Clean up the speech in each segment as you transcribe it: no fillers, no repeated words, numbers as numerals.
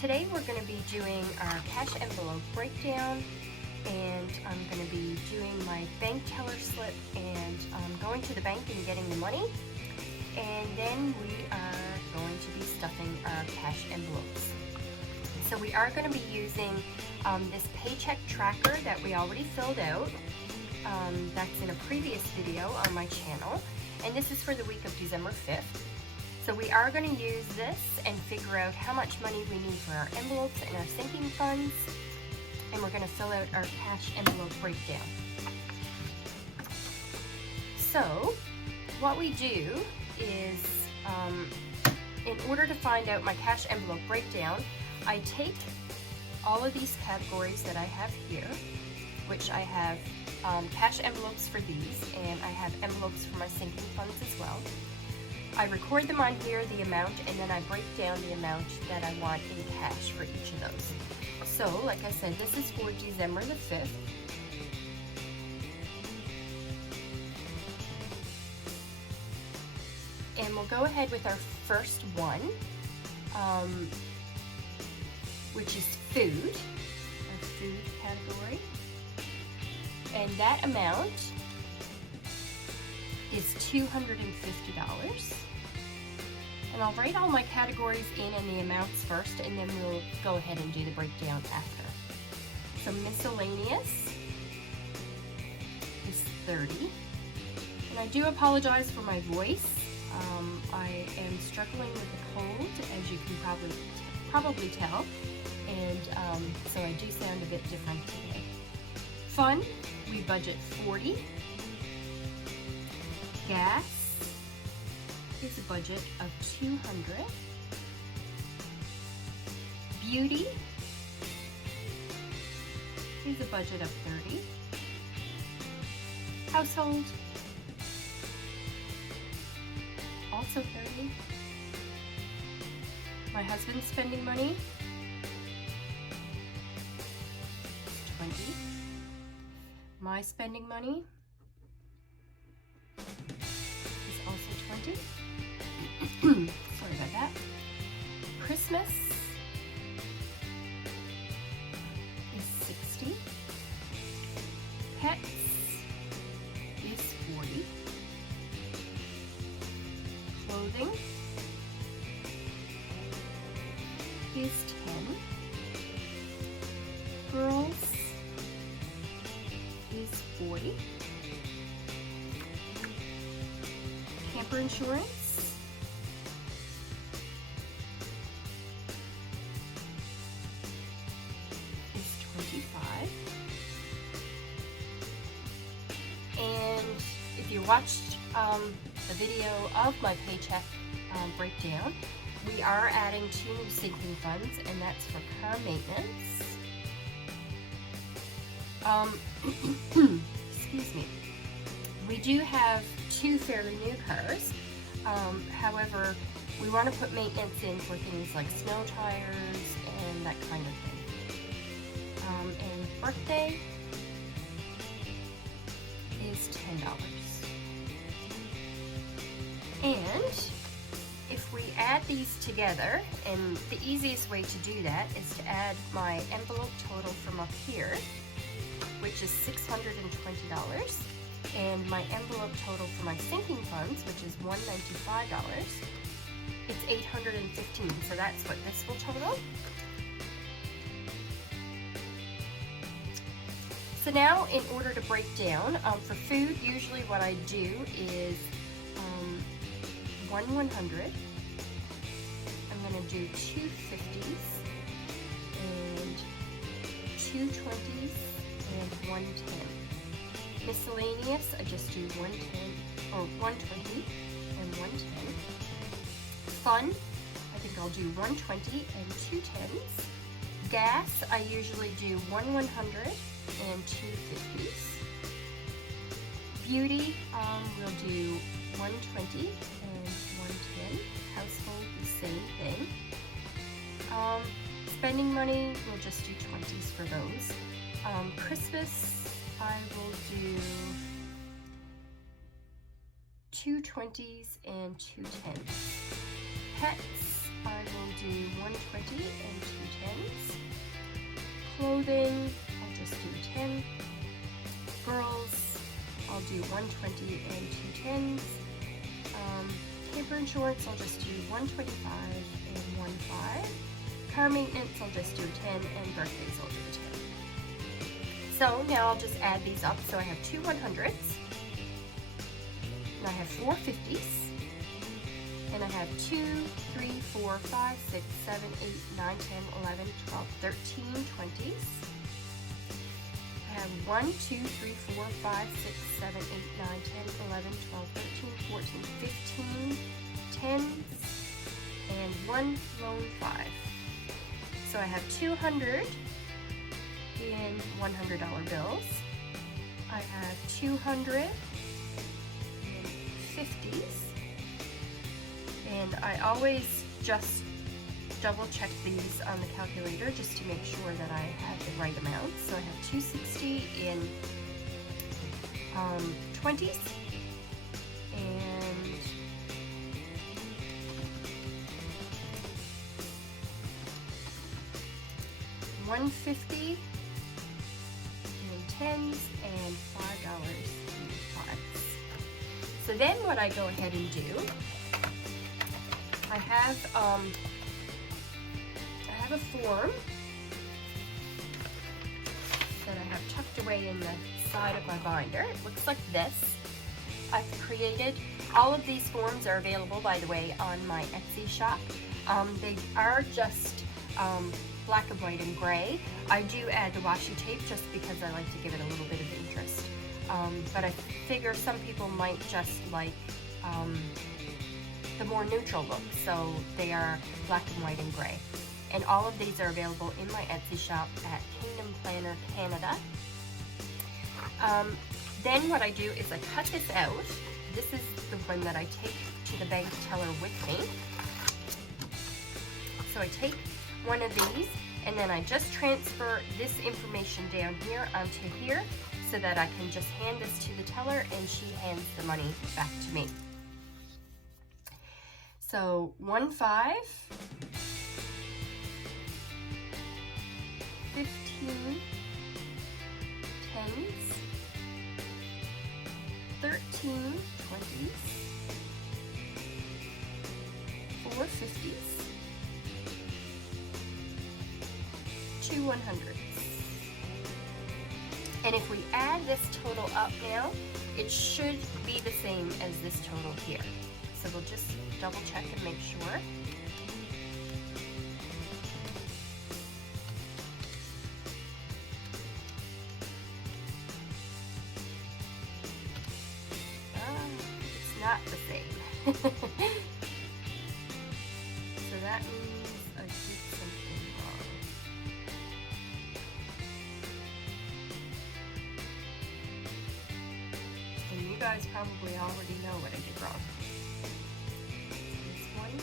Today we're going to be doing our cash envelope breakdown, and I'm going to be doing my bank teller slip and going to the bank and getting the money, and then we are going to be stuffing our cash envelopes. So we are going to be using this Paycheck tracker that we already filled out. That's in a previous video on my channel, and this is for the week of December 5th. So we are going to use this and figure out how much money we need for our envelopes and our sinking funds, and we're going to fill out our cash envelope breakdown. So what we do is, in order to find out my cash envelope breakdown, I take all of these categories that I have here, which I have cash envelopes for these, and I have envelopes for my sinking funds as well. I record them on here, the amount, and then I break down the amount that I want in cash for each of those. So, like I said, this is for December the 5th. And we'll go ahead with our first one, which is food, our food category. And that amount is $250. And I'll write all my categories in and the amounts first, and then we'll go ahead and do the breakdown after. So miscellaneous is $30. And I do apologize for my voice. I am struggling with a cold, as you can probably tell, and so I do sound a bit different today. Fun, we budget $40. Gas is a budget of $200. Beauty is a budget of $30. Household, also $30. My husband's spending money is $20. My spending money is also $20. Sorry about that. Christmas is $60. Pets is $40. Clothing is $10. Girls is $40. Camper insurance is $25. And if you watched the video of my Paycheck breakdown, we are adding 2 new sinking funds, and that's for car maintenance. Excuse me. We do have 2 fairly new cars. However, we want to put maintenance in for things like snow tires and that kind of thing. And birthday is $10. And if we add these together, and the easiest way to do that is to add my envelope total from up here, which is $620, and my envelope total for my sinking funds, which is $195, it's $815, so that's what this will total. So now, in order to break down, for food, usually what I do is 1 100, I'm going to do 2 50s, and 2 20s, and 1 10. Miscellaneous, I just do 1 10, or 1 20, and 1 10. Fun, I think I'll do 1 20 and 2 10s. Gas, I usually do 1 100 and 2 50s. Beauty, we'll do 120 and 110. Household, the same thing. Spending money, we'll just do 20s for those. Christmas, I will do 2 20s and 2 10s. Pets, I will do 120 and 2 tens. Clothing, I'll just do 10. Girls, I'll do 120 and 2 tens. Camper insurance, I'll just do 125 and 1 5. Car maintenance, I'll just do 10, and birthdays, I'll do 10. So now I'll just add these up. So I have 2 100s, and I have 4 50s, and I have 2, 3, 4, 5, 6, 7, 8, 9, 10, 11, 12, 13 20s. I have 1, 2, 3, 4, 5, 6, 7, 8, 9, 10, 11, 12, 13, 14, 15 10s, and 1 lone 5. So I have 200 in $100 bills. I have 200 in 50s, and I always just double check these on the calculator just to make sure that I have the right amount. So I have 260 in 20s, and 150 in 10s, and $5 in 5s. So then what I go ahead and do, I have a form that I have tucked away in the side of my binder. It looks like this. I've created, all of these forms are available, by the way, on my Etsy shop. They are just black and white and gray. I do add the washi tape just because I like to give it a little bit of interest. But I figure some people might just like the more neutral look, so they are black and white and gray. And all of these are available in my Etsy shop at Kingdom Planner Canada. Then what I do is I cut this out. This is the one that I take to the bank teller with me. So I take one of these, and then I just transfer this information down here onto here so that I can just hand this to the teller and she hands the money back to me. So 1 5, 15 10s, 13 20s, 4 50s, 2 100s. And if we add this total up now, it should be the same as this total here. So we'll just double check and make sure. It's not the same. So that means I did something wrong. And you guys probably already know what I did wrong. It's 1, 2,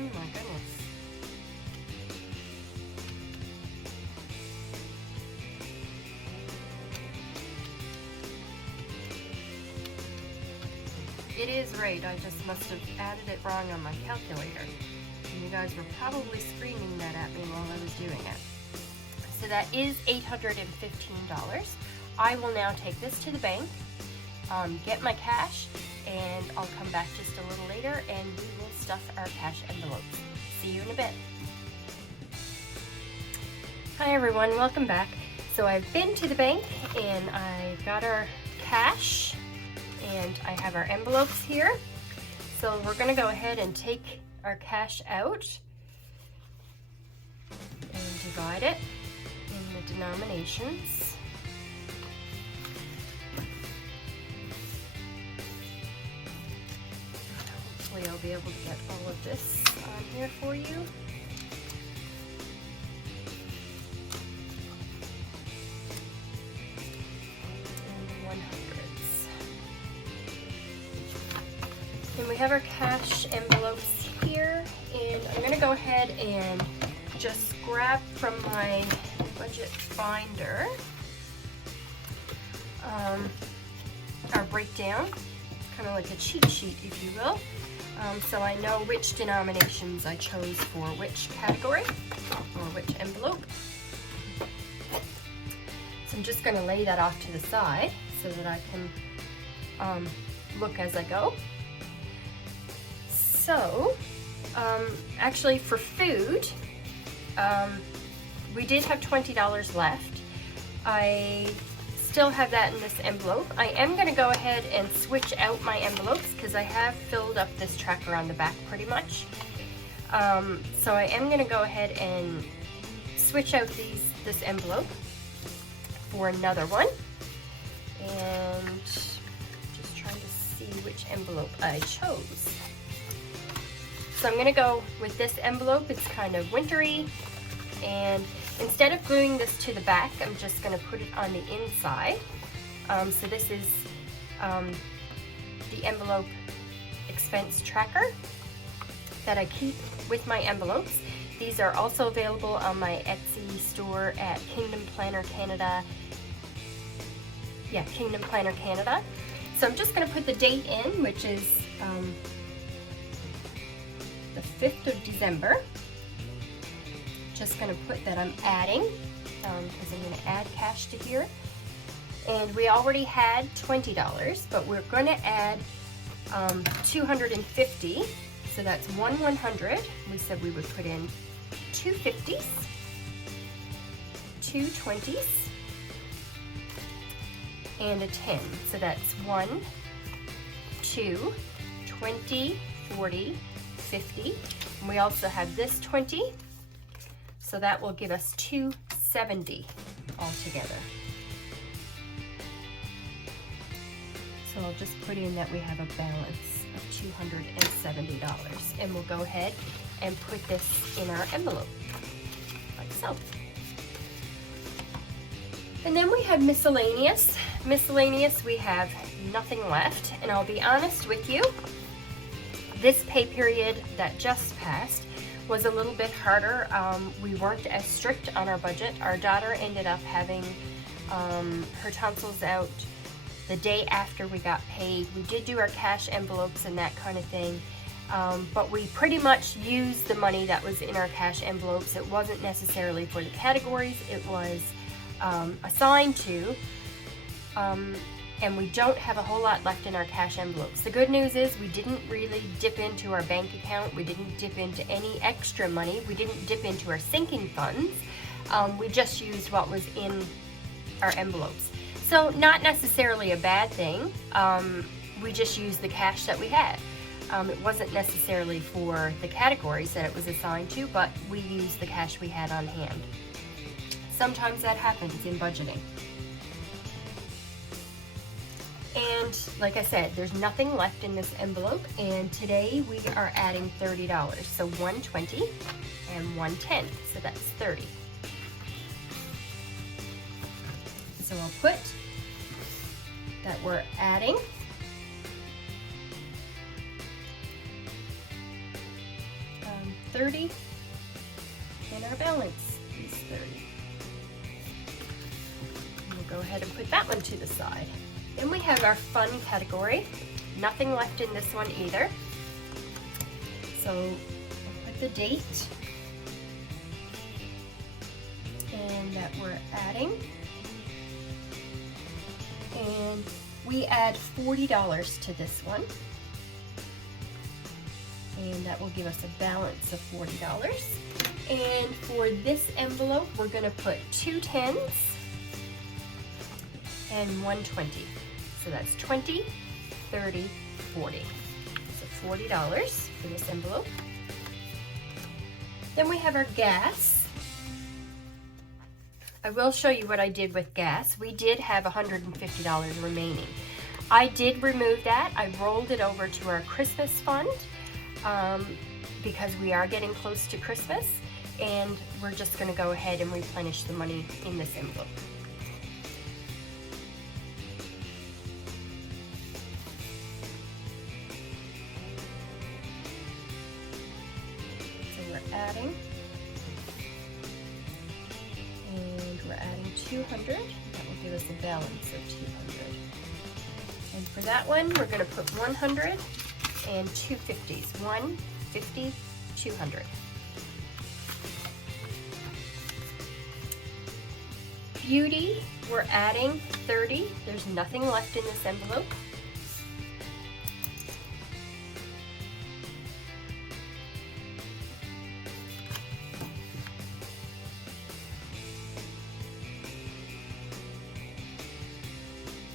oh my goodness. It is right, I just must have added it wrong on my calculator. And you guys were probably screaming that at me while I was doing it. So that is $815. I will now take this to the bank, get my cash, and I'll come back just a little later and we will stuff our cash envelopes. See you in a bit. Hi everyone, welcome back. So I've been to the bank and I got our cash and I have our envelopes here. So we're gonna go ahead and take our cash out and divide it in the denominations. Hopefully I'll be able to get all of this on here for you. And we have our cash envelopes here, and I'm going to go ahead and just grab from my budget binder our breakdown, kind of like a cheat sheet, if you will, so I know which denominations I chose for which category or which envelope. So I'm just going to lay that off to the side so that I can look as I go. So, actually for food, we did have $20 left. I still have that in this envelope. I am going to go ahead and switch out my envelopes because I have filled up this tracker on the back pretty much. So I am going to go ahead and switch out this envelope for another one. And just trying to see which envelope I chose. So I'm going to go with this envelope. It's kind of wintry, and instead of gluing this to the back, I'm just going to put it on the inside. So this is the envelope expense tracker that I keep with my envelopes. These are also available on my Etsy store at Kingdom Planner Canada. Yeah, Kingdom Planner Canada. So I'm just going to put the date in, which is the 5th of December. Just going to put that I'm adding because I'm going to add cash to here. And we already had $20, but we're going to add 250. So that's 100. We said we would put in 2 50s, 2 20s, and a 10. So that's 1, 2, 20, 40, 50. And we also have this 20, so that will give us 270 altogether. So I'll just put in that we have a balance of $270, and we'll go ahead and put this in our envelope, like so. And then we have miscellaneous. Miscellaneous, we have nothing left, and I'll be honest with you, this pay period that just passed was a little bit harder. We weren't as strict on our budget. Our daughter ended up having her tonsils out the day after we got paid. We did do our cash envelopes and that kind of thing, but we pretty much used the money that was in our cash envelopes. It wasn't necessarily for the categories, it was assigned to, and we don't have a whole lot left in our cash envelopes. The good news is we didn't really dip into our bank account. We didn't dip into any extra money. We didn't dip into our sinking funds. We just used what was in our envelopes. So not necessarily a bad thing. We just used the cash that we had. It wasn't necessarily for the categories that it was assigned to, but we used the cash we had on hand. Sometimes that happens in budgeting. And like I said, there's nothing left in this envelope, and today we are adding $30. So 120 and 110, so that's 30. So I'll put that we're adding $30, and our balance is 30. And we'll go ahead and put that one to the side. Then we have our fun category. Nothing left in this one either. So I'll put the date and that we're adding. And we add $40 to this one. And that will give us a balance of $40. And for this envelope, we're gonna put 2 10s and 120. So that's 20, 30, 40. So $40 for this envelope. Then we have our gas. I will show you what I did with gas. We did have $150 remaining. I did remove that. I rolled it over to our Christmas fund because we are getting close to Christmas, and we're just going to go ahead and replenish the money in this envelope. So we're adding, and we're adding 200. That will give us a balance of 200. And for that one, we're going to put 100 and 250s. 150, 200. Beauty, we're adding 30. There's nothing left in this envelope.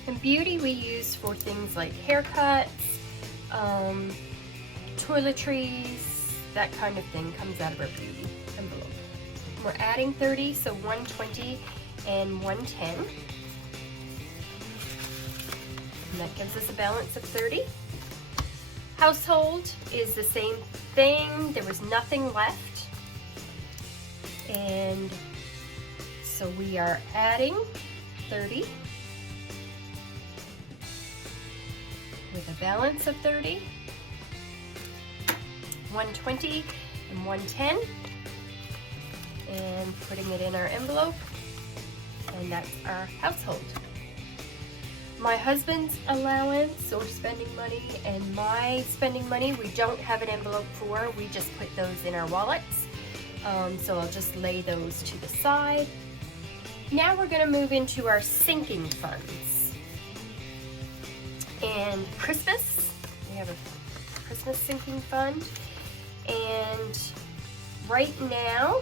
And beauty we use for things like haircuts, toiletries, that kind of thing comes out of our beauty envelope. We're adding 30, so 120 and 110. And that gives us a balance of 30. Household is the same thing. There was nothing left. And so we are adding 30 with a balance of 30, 120 and 110, and putting it in our envelope, and that's our household. My husband's allowance or spending money and my spending money, we don't have an envelope for. We just put those in our wallets. So I'll just lay those to the side. Now we're going to move into our sinking funds. And Christmas, we have a Christmas sinking fund, and right now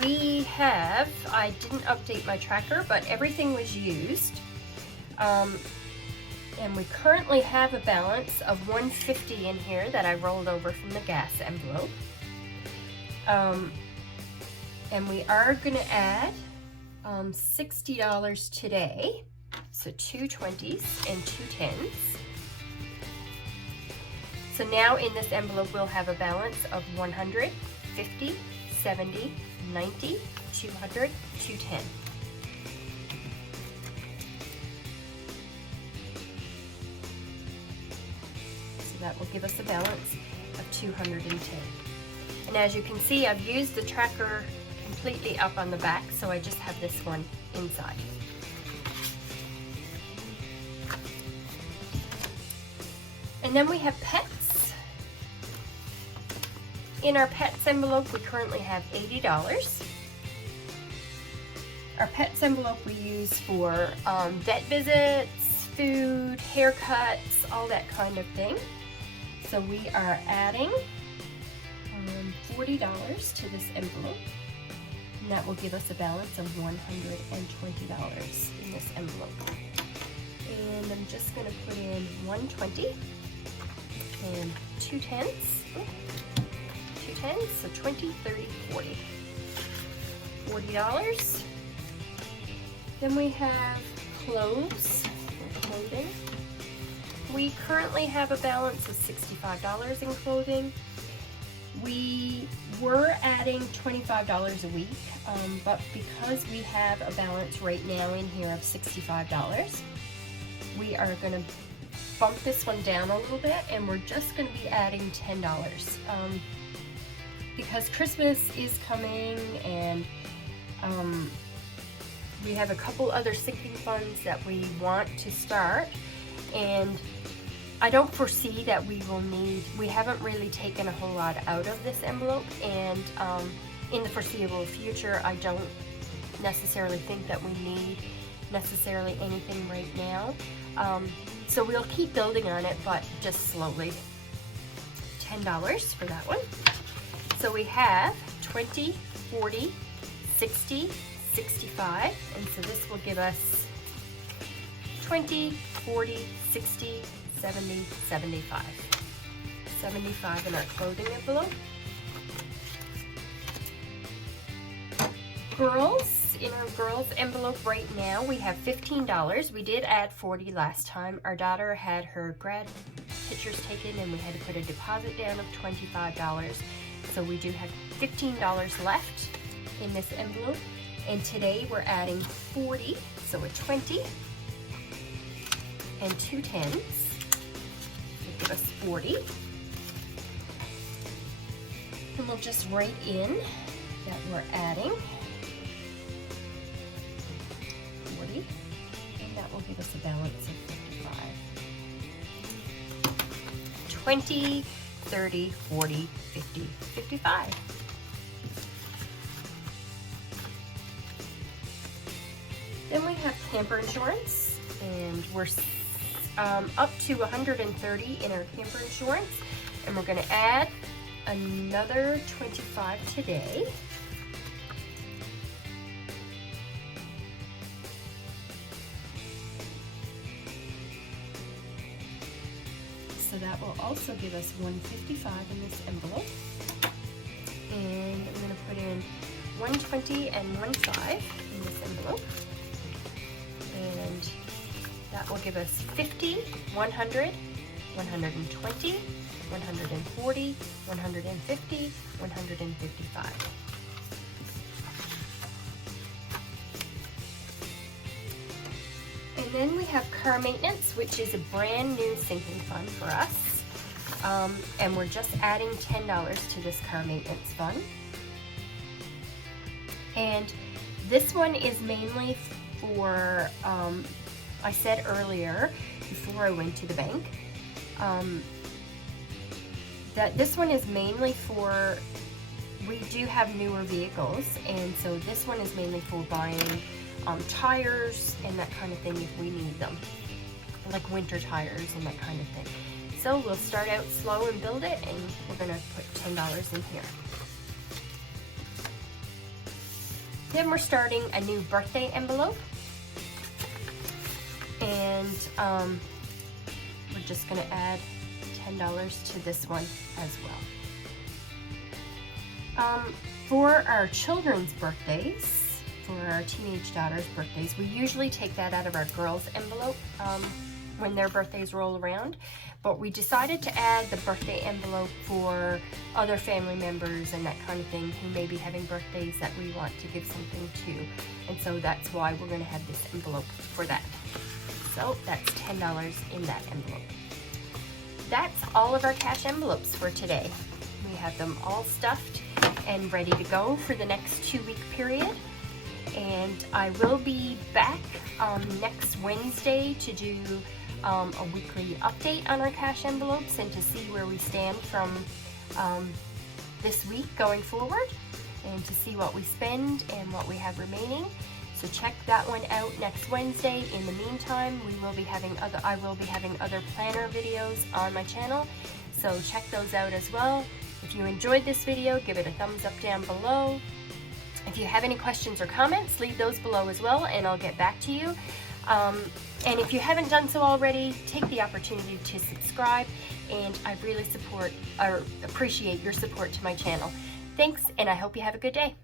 we have, I didn't update my tracker, but everything was used, and we currently have a balance of $150 in here that I rolled over from the gas envelope, and we are going to add $60 today. So 2 20s and 2 10s. So now in this envelope we'll have a balance of 100, 50, 70, 90, 200, 210. So that will give us a balance of 210. And as you can see, I've used the tracker completely up on the back, so I just have this one inside. And then we have pets. In our pets envelope, we currently have $80. Our pets envelope we use for vet visits, food, haircuts, all that kind of thing. So we are adding $40 to this envelope, and that will give us a balance of $120 in this envelope. And I'm just going to put in 120 and 2 10s, 2 10s, so 20, 30, 40. $40. Then we have clothes, clothing. We currently have a balance of $65 in clothing. We were adding $25 a week, but because we have a balance right now in here of $65, we are going to bump this one down a little bit, and we're just going to be adding $10 because Christmas is coming, and we have a couple other sinking funds that we want to start, and I don't foresee that we will need, we haven't really taken a whole lot out of this envelope, and in the foreseeable future I don't necessarily think that we need necessarily anything right now. So we'll keep building on it, but just slowly. $10 for that one. So we have 20, 40, 60, 65, and so this will give us 20, 40, 60, 70, 75. 75 in our clothing envelope. girls, in our girls envelope right now, we have $15. We did add $40 last time. Our daughter had her grad pictures taken and we had to put a deposit down of $25. So we do have $15 left in this envelope. And today we're adding 40, so a 20 and 2 10s. So give us 40. And we'll just write in that we're adding 40, and that will give us a balance of 55. 20, 30, 40, 50, 55. Then we have camper insurance, and we're up to 130 in our camper insurance, and we're going to add another 25 today. So that will also give us 155 in this envelope. And I'm going to put in 120 and 15 in this envelope. And that will give us 50, 100, 120, 140, 150, 155. And then we have car maintenance, which is a brand new sinking fund for us. And we're just adding $10 to this car maintenance fund. And this one is mainly for, I said earlier, before I went to the bank, that this one is mainly for, we do have newer vehicles, and so this one is mainly for buying tires and that kind of thing if we need them, like winter tires and that kind of thing. So we'll start out slow and build it, and we're going to put $10 in here. Then we're starting a new birthday envelope, and we're just going to add $10 to this one as well. For our children's birthdays, for our teenage daughter's birthdays, we usually take that out of our girls' envelope when their birthdays roll around, but we decided to add the birthday envelope for other family members and that kind of thing who may be having birthdays that we want to give something to, and so that's why we're going to have this envelope for that. So that's $10 in that envelope. That's all of our cash envelopes for today. We have them all stuffed and ready to go for the next 2-week period. And I will be back next Wednesday to do a weekly update on our cash envelopes and to see where we stand from this week going forward, and to see what we spend and what we have remaining. So check that one out next Wednesday. In the meantime, I will be having other planner videos on my channel, so check those out as well. If you enjoyed this video, give it a thumbs up down below. If you have any questions or comments, leave those below as well, and I'll get back to you. And if you haven't done so already, take the opportunity to subscribe, and I really appreciate your support to my channel. Thanks, and I hope you have a good day.